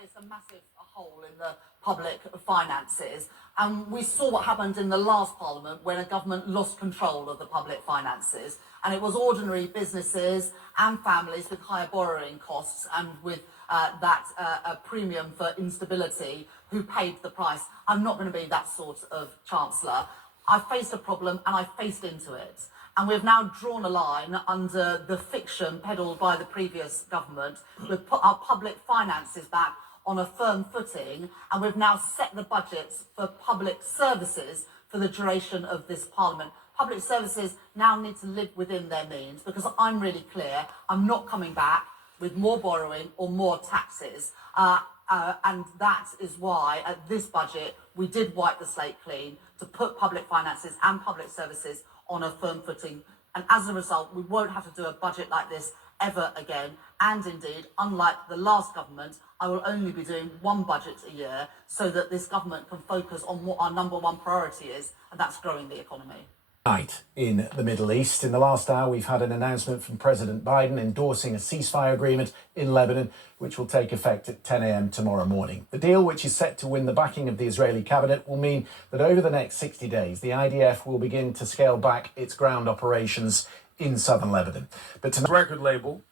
face a massive hole in the public finances. And we saw what happened in the last Parliament when a government lost control of the public finances. And it was ordinary businesses and families with higher borrowing costs and with a premium for instability who paid the price. I'm not going to be that sort of chancellor. I faced a problem and I faced into it. And we've now drawn a line under the fiction peddled by the previous government. We've put our public finances back on a firm footing, and we've now set the budgets for public services for the duration of this Parliament. Public services now need to live within their means, because I'm really clear, I'm not coming back with more borrowing or more taxes. And that is why at this budget, we did wipe the slate clean to put public finances and public services on a firm footing. And as a result, we won't have to do a budget like this ever again. And indeed, unlike the last government, I will only be doing one budget a year so that this government can focus on what our number one priority is, and that's growing the economy. Right, in the Middle East. In the last hour, we've had an announcement from President Biden endorsing a ceasefire agreement in Lebanon, which will take effect at 10 a.m. tomorrow morning. The deal, which is set to win the backing of the Israeli cabinet, will mean that over the next 60 days, the IDF will begin to scale back its ground operations in southern Lebanon. But tonight, record label,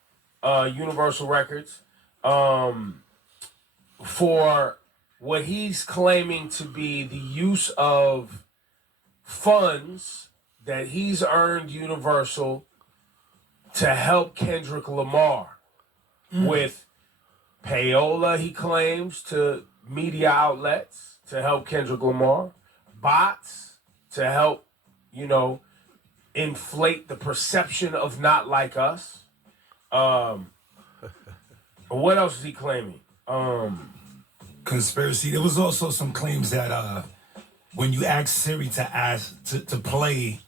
Universal Records, for what he's claiming to be the use of funds that he's earned Universal to help Kendrick Lamar with payola, he claims, to media outlets to help Kendrick Lamar, bots to help, inflate the perception of Not Like Us. What else is he claiming? Conspiracy. There was also some claims that when you ask Siri to play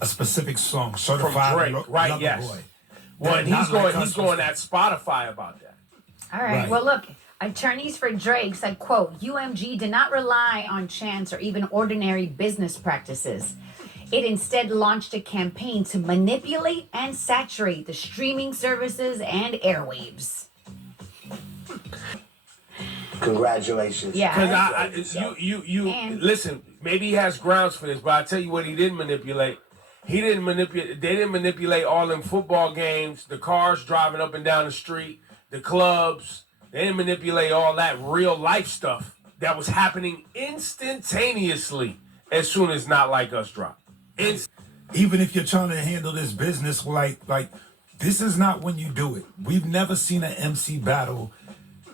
a specific song, Certified from Drake, right? Yes. Boy, well, and he's going at Spotify about that. All right. Well, look, attorneys for Drake said, quote, UMG did not rely on chance or even ordinary business practices. It instead launched a campaign to manipulate and saturate the streaming services and airwaves. Congratulations. Yeah. Because listen, maybe he has grounds for this, but I tell you what he didn't manipulate. They didn't manipulate all them football games, the cars driving up and down the street, the clubs. They didn't manipulate all that real life stuff that was happening instantaneously as soon as Not Like Us dropped. Even if you're trying to handle this business, like this is not when you do it. We've never seen an MC battle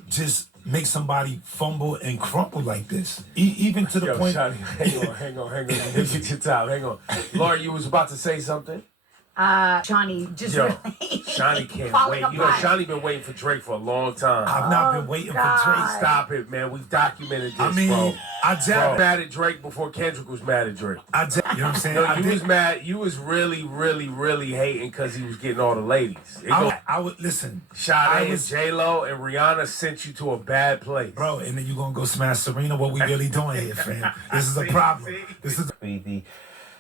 just make somebody fumble and crumple like this. Even to the point. Shani, hang on. Get your time. Hang on. Laura, you was about to say something? Johnny, just really. Shani can't wait. Shani been waiting for Drake for a long time. I've not been waiting for Drake. Stop it, man. We've documented this, I mean, bro. I jabbed mad at Drake before Kendrick was mad at Drake. you know what I'm saying? No, you was mad. You was really, really, really hating because he was getting all the ladies. I would listen. Sade and J-Lo and Rihanna sent you to a bad place. Bro, and then you gonna go smash Serena? What we really doing here, fam? This is a problem. This is the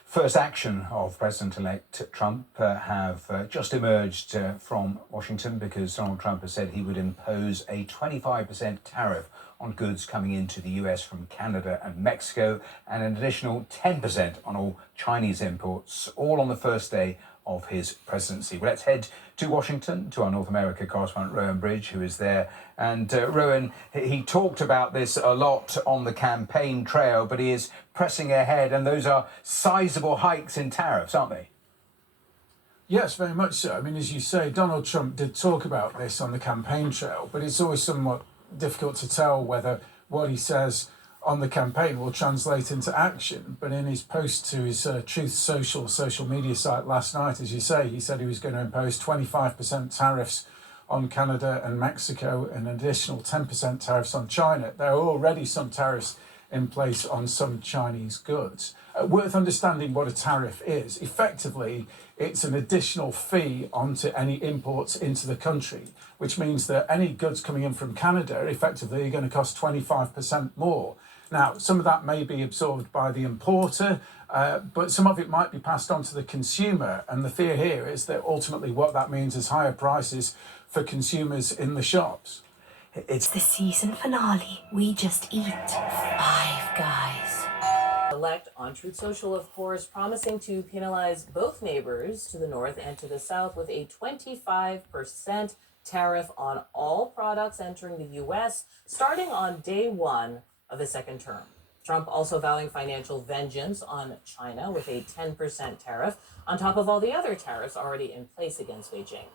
first action of President-elect Trump have just emerged from Washington, because Donald Trump has said he would impose a 25% tariff on goods coming into the US from Canada and Mexico, and an additional 10% on all Chinese imports, all on the first day of his presidency. Well, let's head to Washington, to our North America correspondent, Rowan Bridge, who is there. And Rowan, he talked about this a lot on the campaign trail, but he is pressing ahead, and those are sizable hikes in tariffs, aren't they? Yes, very much so. I mean, as you say, Donald Trump did talk about this on the campaign trail, but it's always somewhat difficult to tell whether what he says on the campaign will translate into action. But in his post to his Truth social media site last night, as you say, he said he was going to impose 25% tariffs on Canada and Mexico and an additional 10% tariffs on China. There are already some tariffs in place on some Chinese goods. Worth understanding what a tariff is. Effectively, it's an additional fee onto any imports into the country, which means that any goods coming in from Canada effectively are going to cost 25% more. Now, some of that may be absorbed by the importer, but some of it might be passed on to the consumer. And the fear here is that ultimately what that means is higher prices for consumers in the shops. It's The season finale. We just eat Five Guys. Elect on Truth Social, of course, promising to penalize both neighbors to the north and to the south with a 25% tariff on all products entering the U.S. starting on day one of the second term. Trump also vowing financial vengeance on China with a 10% tariff on top of all the other tariffs already in place against Beijing.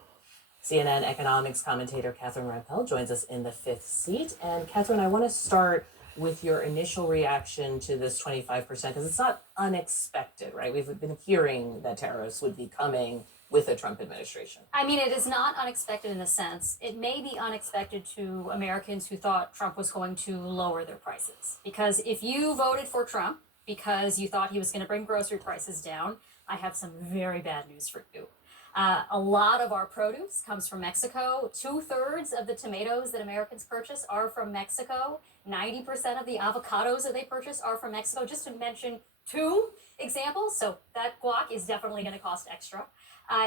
CNN economics commentator Catherine Rampell joins us in the fifth seat. And Catherine, I want to start with your initial reaction to this 25%, because it's not unexpected, right? We've been hearing that tariffs would be coming with the Trump administration. I mean, it is not unexpected in a sense. It may be unexpected to Americans who thought Trump was going to lower their prices. Because if you voted for Trump because you thought he was going to bring grocery prices down, I have some very bad news for you. A lot of our produce comes from Mexico. 2/3 of the tomatoes that Americans purchase are from Mexico. 90% of the avocados that they purchase are from Mexico, just to mention two examples. So that guac is definitely going to cost extra.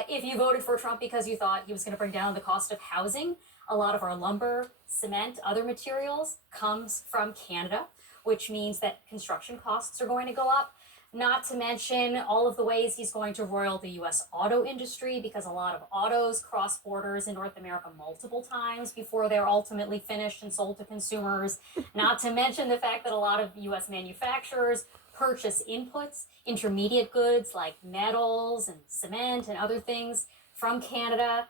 If you voted for Trump because you thought he was going to bring down the cost of housing, a lot of our lumber, cement, other materials comes from Canada, which means that construction costs are going to go up. Not to mention all of the ways he's going to roil the U.S. auto industry, because a lot of autos cross borders in North America multiple times before they're ultimately finished and sold to consumers. Not to mention the fact that a lot of U.S. manufacturers purchase inputs, intermediate goods like metals and cement and other things from Canada,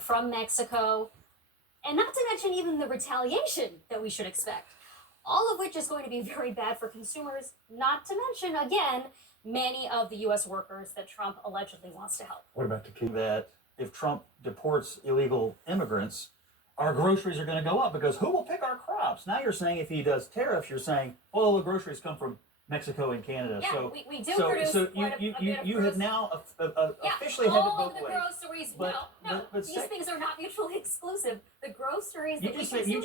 from Mexico, and not to mention even the retaliation that we should expect. All of which is going to be very bad for consumers, not to mention, again, many of the U.S. workers that Trump allegedly wants to help. What about the key that if Trump deports illegal immigrants, our groceries are going to go up because who will pick our crops? Now you're saying if he does tariffs, you're saying, well, the groceries come from Mexico and Canada. Yeah, so we do produce. So quite a bit of you produce. have now officially yeah, had it all both of the ways. groceries. But These things are not mutually exclusive. The groceries You that we just said consume here.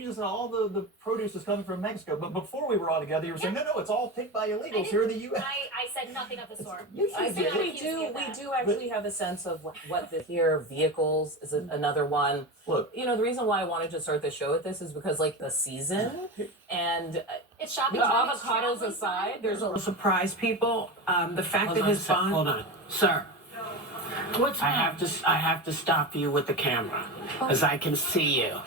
you just said all the produce is coming from Mexico. But before we were all together, you were saying no, it's all picked by illegals here in the U.S. I said nothing of the sort. I think we do actually have a sense of what the here vehicles is another one. Look, you know, the reason why I wanted to start the show with this is because like the season and It's shopping. the time, it's avocados traveling aside, time. there's a Surprise people. The fact Hold that on, his bond. hold on, sir. What's I have to stop you with the camera because I can see you.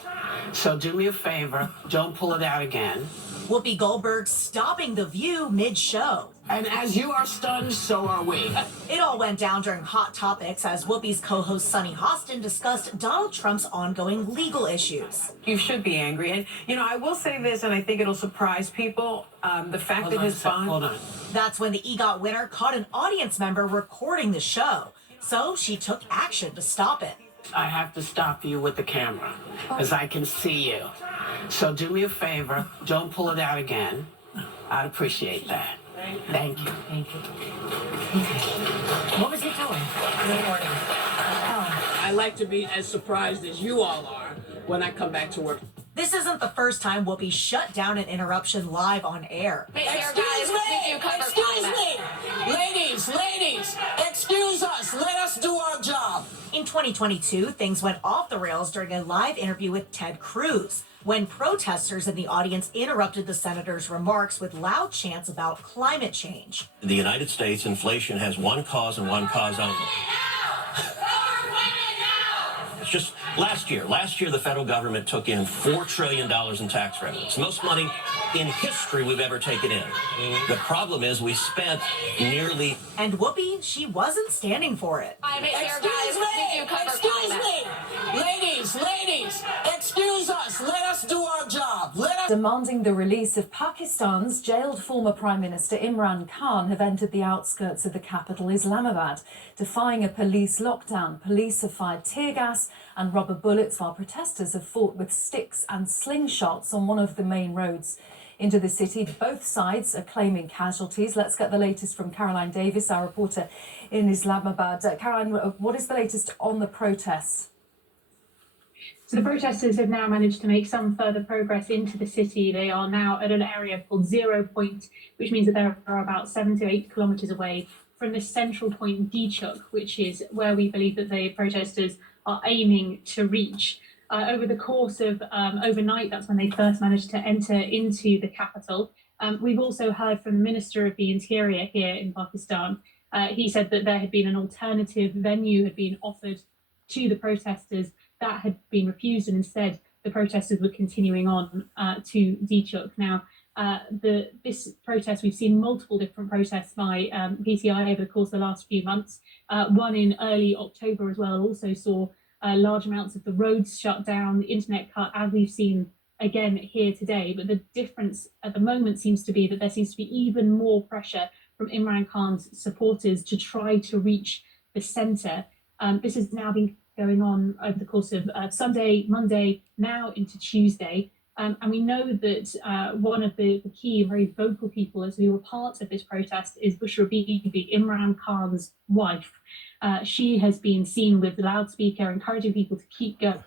So do me a favor, don't pull it out again. Whoopi Goldberg stopping The View mid-show. And as you are stunned, so are we. It all went down during Hot Topics as Whoopi's co-host Sunny Hostin discussed Donald Trump's ongoing legal issues. You should be angry. And, you know, I will say this, and I think it'll surprise people. The fact Hold that on, his bond. hold on. That's when the EGOT winner caught an audience member recording the show. So she took action to stop it. I have to stop you with the camera because I can see you. So do me a favor, don't pull it out again. I'd appreciate that. Thank you. Thank you. What was he doing? Recording. I like to be as surprised as you all are when I come back to work. This isn't the first time Whoopi shut down an interruption live on air. Excuse me! Ladies, excuse us. Let us do our job. In 2022, things went off the rails during a live interview with Ted Cruz, when protesters in the audience interrupted the senator's remarks with loud chants about climate change. In the United States, inflation has one cause and one cause only. It's just last year, the federal government took in $4 trillion in tax revenue. It's the most money in history we've ever taken in. The problem is we spent nearly... And Whoopi, she wasn't standing for it. Excuse me! Ladies, excuse us. Let us do our job. Demanding the release of Pakistan's jailed former Prime Minister Imran Khan have entered the outskirts of the capital, Islamabad, defying a police lockdown. Police have fired tear gas and rubber bullets while protesters have fought with sticks and slingshots on one of the main roads into the city. Both sides are claiming casualties. Let's get the latest from Caroline Davis, our reporter in Islamabad. Caroline, what is the latest on the protests? So the protesters have now managed to make some further progress into the city. They are now at an area called 0 Point, which means that they are about 7 to 8 kilometres away from the central point Dichuk, which is where we believe that the protesters are aiming to reach. over the course of overnight, that's when they first managed to enter into the capital. We've also heard from the Minister of the Interior here in Pakistan. He said that there had been an alternative venue had been offered to the protesters that had been refused, and instead the protesters were continuing on to Dichuk. Now, this protest, we've seen multiple different protests by PTI over the course of the last few months. One in early October as well also saw large amounts of the roads shut down, the internet cut, as we've seen again here today. But the difference at the moment seems to be that there seems to be even more pressure from Imran Khan's supporters to try to reach the centre. This has now been going on over the course of Sunday, Monday, now into Tuesday. And we know that one of the key, very vocal people as who were part of this protest is Bushra Bibi, Imran Khan's wife. She has been seen with the loudspeaker encouraging people to keep going.